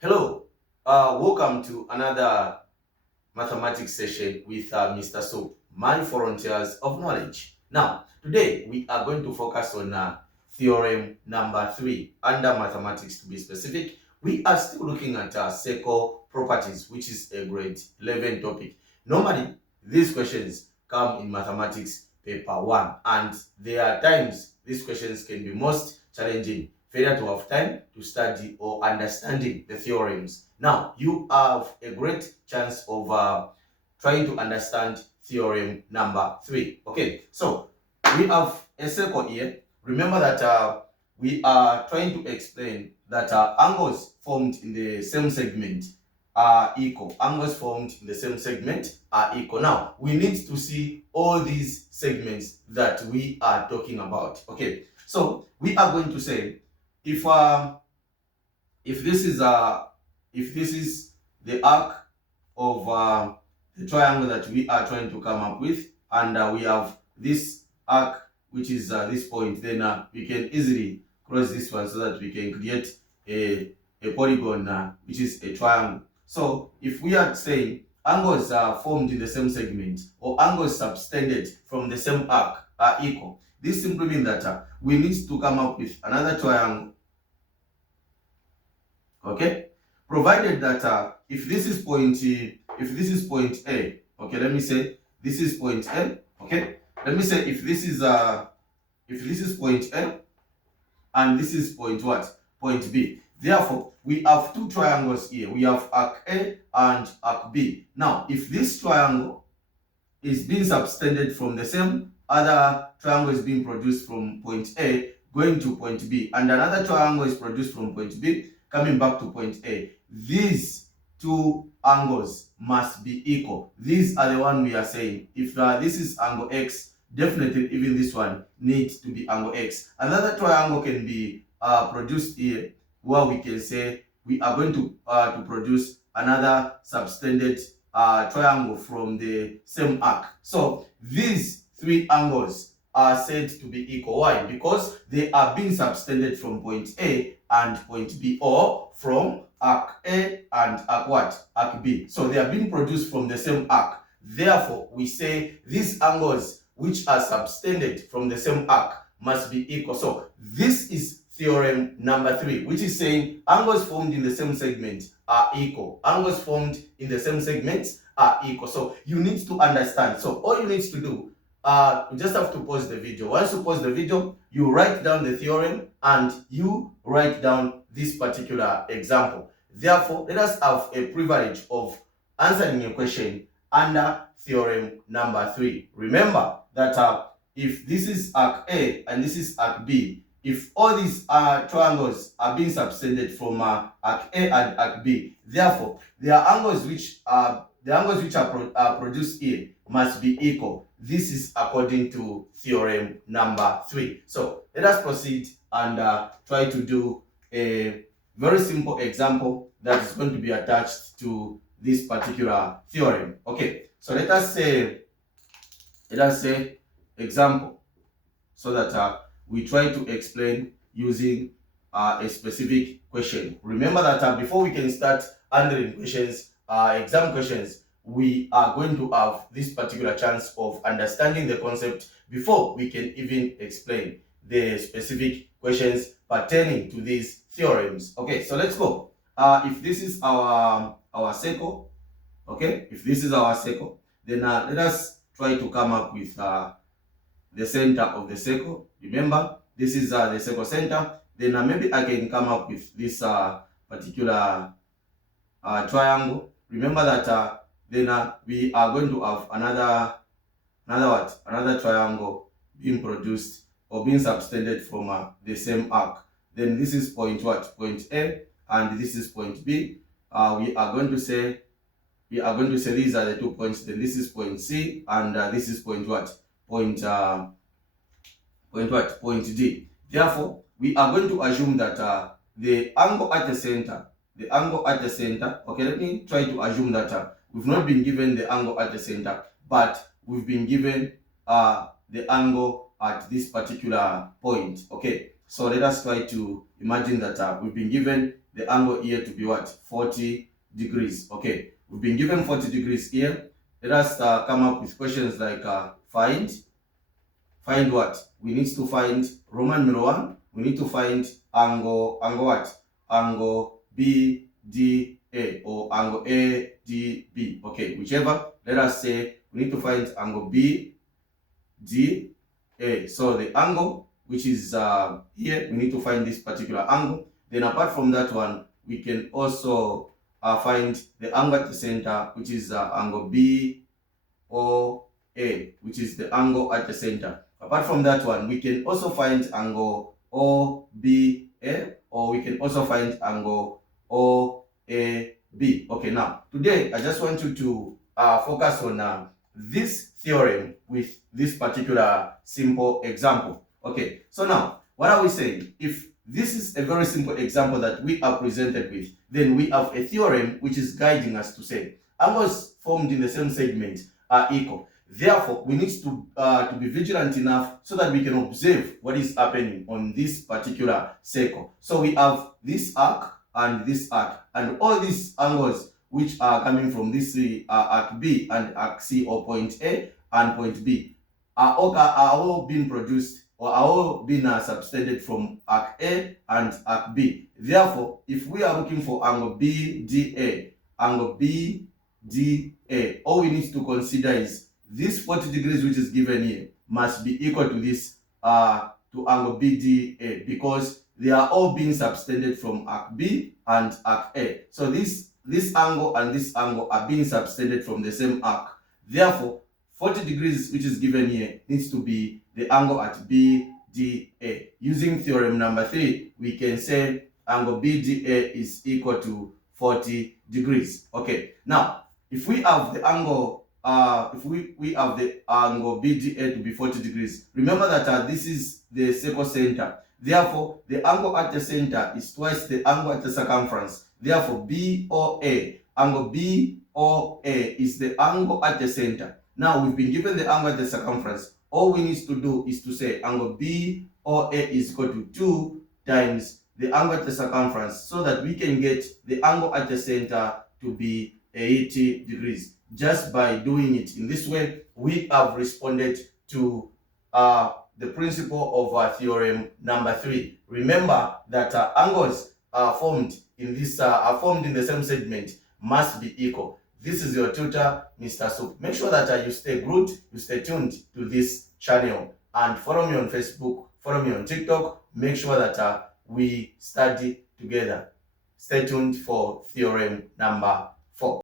Hello, welcome to another mathematics session with Mr. Soap, my frontiers of knowledge. Now, today we are going to focus on theorem number 3 under mathematics to be specific. We are still looking at circle properties, which is a grade 11 topic. Normally, these questions come in mathematics paper 1, and there are times these questions can be most challenging, failure to have time to study or understanding the theorems. Now, you have a great chance of trying to understand theorem number 3. Okay, so we have a circle here. Remember that we are trying to explain that angles formed in the same segment are equal. Angles formed in the same segment are equal. Now, we need to see all these segments that we are talking about. Okay, so we are going to say if this is the arc of the triangle that we are trying to come up with, and we have this arc which is this point, then we can easily cross this one so that we can create a polygon which is a triangle. So if we are saying angles are formed in the same segment or angles subtended from the same arc are equal, this simply means that we need to come up with another triangle. Okay, provided that if this is point A, okay, let me say this is point A. Okay, let me say if this is point A and this is point what? Point B. Therefore, we have two triangles here. We have arc A and arc B. Now, if this triangle is being subtended from the same other triangle is being produced from point A going to point B, and another triangle is produced from point B coming back to point A, these two angles must be equal. These are the one we are saying. If this is angle X, definitely even this one needs to be angle X. Another triangle can be produced here, where we can say we are going to produce another subtended triangle from the same arc. So these three angles are said to be equal. Why? Because they are being subtended from point A and point B, or from arc A and arc what? Arc B. So they are being produced from the same arc. Therefore, we say these angles which are subtended from the same arc must be equal. So this is theorem number 3, which is saying angles formed in the same segment are equal. Angles formed in the same segments are equal. So you need to understand. So all you need to do, you just have to pause the video. Once you pause the video, you write down the theorem and you write down this particular example. Therefore, let us have a privilege of answering a question under theorem number 3. Remember that if this is arc A and this is arc B, if all these triangles are being subtended from arc A and arc B, therefore the angles which are produced here must be equal. This is according to theorem number 3. So let us proceed and try to do a very simple example that is going to be attached to this particular theorem. Okay, so let us say example, so that we try to explain using a specific question. Remember that before we can start answering questions, exam questions, we are going to have this particular chance of understanding the concept before we can even explain the specific questions pertaining to these theorems. Okay, so let's go. If this is our circle, okay, if this is our circle, then let us try to come up with the center of the circle. Remember, this is the circle center. Then maybe I can come up with this particular triangle. Remember that then we are going to have another triangle being produced or being subtended from the same arc. Then this is point what? Point A, and this is point B. We are going to say these are the 2 points. Then this is point C, and this is point what? Point D. Therefore, we are going to assume that the angle at the center, okay, let me try to assume that we've not been given the angle at the center, but we've been given the angle at this particular point. Okay, so let us try to imagine that we've been given the angle here to be what? 40 degrees. Okay, we've been given 40 degrees here. Let us come up with questions like find what? We need to find Roman numeral 1. We need to find angle what? Angle BDA or angle ADB. Okay, whichever. Let us say we need to find angle BDA. So the angle which is here, we need to find this particular angle. Then apart from that one, we can also find the angle at the center, which is angle BOA, which is the angle at the center. Apart from that one, we can also find angle OBA, or we can also find angle OAB. Okay, now today I just want you to focus on this theorem with this particular simple example. Okay, so now what are we saying? If this is a very simple example that we are presented with, then we have a theorem which is guiding us to say angles formed in the same segment are equal. Therefore, we need to be vigilant enough so that we can observe what is happening on this particular circle. So we have this arc and this arc, and all these angles which are coming from this arc B and arc C, or point A and point B, are all being produced, or are all being subtended from arc A and arc B. Therefore, if we are looking for angle BDA, all we need to consider is this 40 degrees which is given here must be equal to this to angle BDA, because they are all being subtended from arc B and arc A. So this angle and this angle are being subtended from the same arc. Therefore, 40 degrees which is given here needs to be the angle at BDA. Using theorem number 3, we can say angle BDA is equal to 40 degrees. Okay, now if we have the angle we have the angle BDA to be 40 degrees, remember that this is the circle center. Therefore, the angle at the center is twice the angle at the circumference. Therefore, angle BOA is the angle at the center. Now, we've been given the angle at the circumference. All we need to do is to say angle BOA is equal to 2 times the angle at the circumference, so that we can get the angle at the center to be 80 degrees. Just by doing it in this way, we have responded to the principle of theorem number 3. Remember that angles formed in the same segment must be equal. This is your tutor, Mr. Soup. Make sure that you stay glued, you stay tuned to this channel, and follow me on Facebook, follow me on TikTok. Make sure that we study together. Stay tuned for theorem number 4.